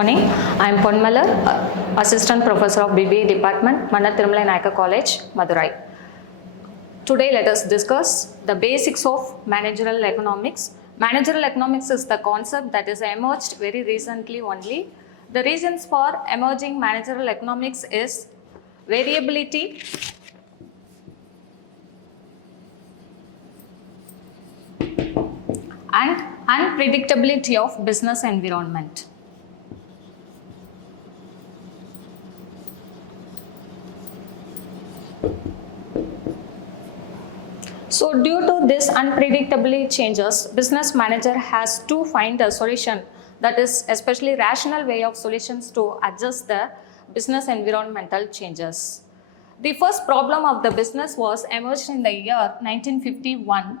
morning. I am Ponmalar, Assistant Professor of BBA Department, Manna Tirumala Nayaka College, Madurai. Today let us discuss the basics of managerial economics. Managerial economics is the concept that is emerged very recently only. The reasons for emerging managerial economics is variability, and unpredictability of business environment. So due to this unpredictability changes, business manager has to find a solution that is especially rational way of solutions to adjust the business environmental changes. The first problem of the business was emerged in the year 1951.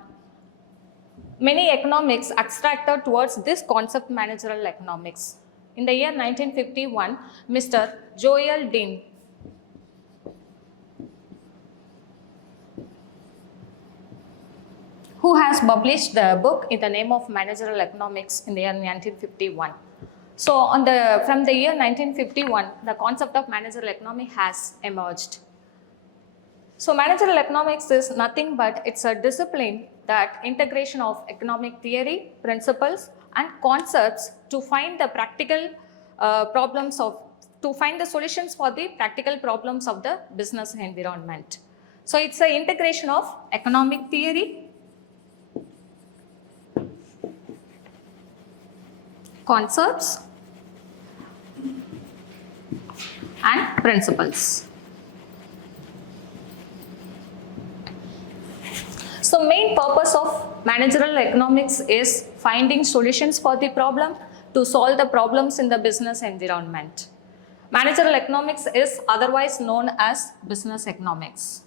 Many economics abstracted towards this concept managerial economics. In the year 1951, Mr. Joel Dean who has published the book in the name of Managerial Economics in the year 1951. So from the year 1951, the concept of managerial economy has emerged. So managerial economics is nothing but it's a discipline that integration of economic theory, principles and concepts to find the practical to find the solutions for the practical problems of the business environment. So it's an integration of economic theory, concepts and principles. So main purpose of managerial economics is finding solutions for the problem to solve the problems in the business environment. Managerial economics is otherwise known as business economics.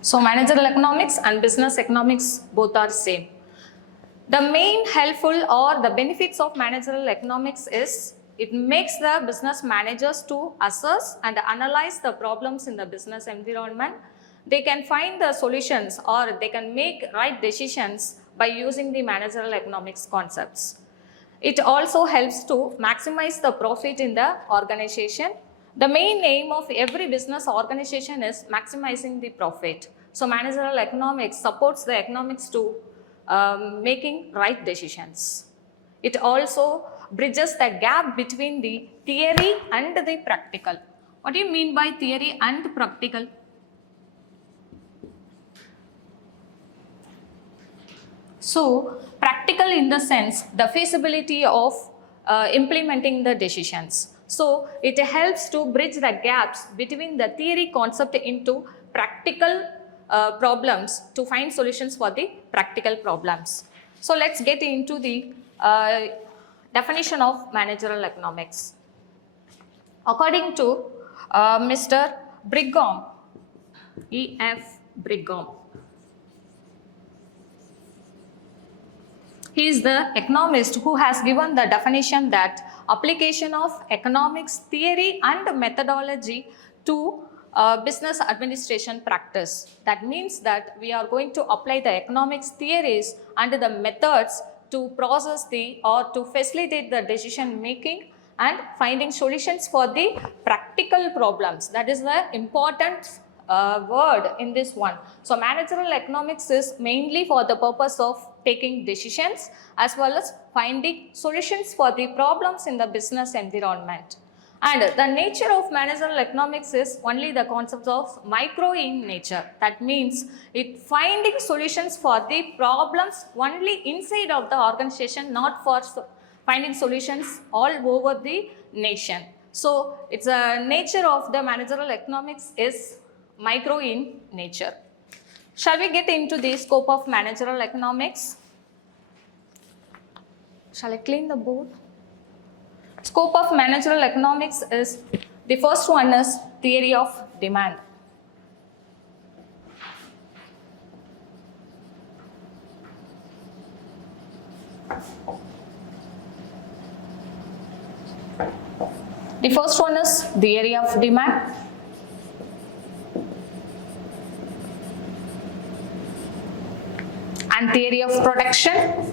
So managerial economics and business economics both are same. The main helpful or the benefits of managerial economics is it makes the business managers to assess and analyze the problems in the business environment. They can find the solutions or they can make right decisions by using the managerial economics concepts. It also helps to maximize the profit in the organization. The main aim of every business organization is maximizing the profit. So managerial economics supports the economics to making right decisions. It also bridges the gap between the theory and the practical. What do you mean by theory and practical? So practical in the sense the feasibility of implementing the decisions. So it helps to bridge the gaps between the theory concept into practical problems to find solutions for the practical problems. So let's get into the definition of managerial economics. According to Mr. Brigham, E.F. Brigham, he is the economist who has given the definition that application of economics theory and methodology to business administration practice. That means that we are going to apply the economics theories and the methods to process or to facilitate the decision making and finding solutions for the practical problems. That is the important word in this one. So managerial economics is mainly for the purpose of taking decisions as well as finding solutions for the problems in the business environment. And the nature of managerial economics is only the concept of micro in nature. That means it finding solutions for the problems only inside of the organization, not for finding solutions all over the nation. So it's a nature of the managerial economics is micro in nature. Shall we get into the scope of managerial economics? Shall I clean the board? Scope of managerial economics is, the first one is theory of demand. The first one is theory of demand. and theory of production,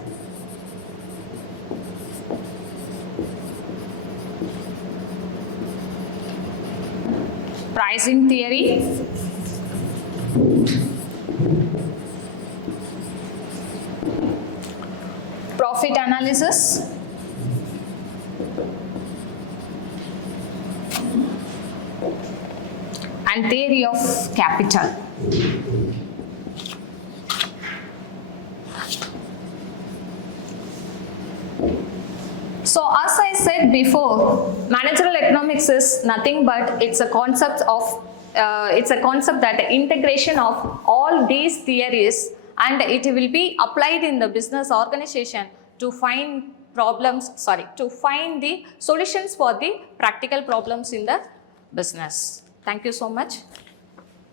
pricing theory, profit analysis, and theory of capital. So as I said before, managerial economics is nothing but it's a concept that integration of all these theories, and it will be applied in the business organization to find the solutions for the practical problems in the business. Thank you so much.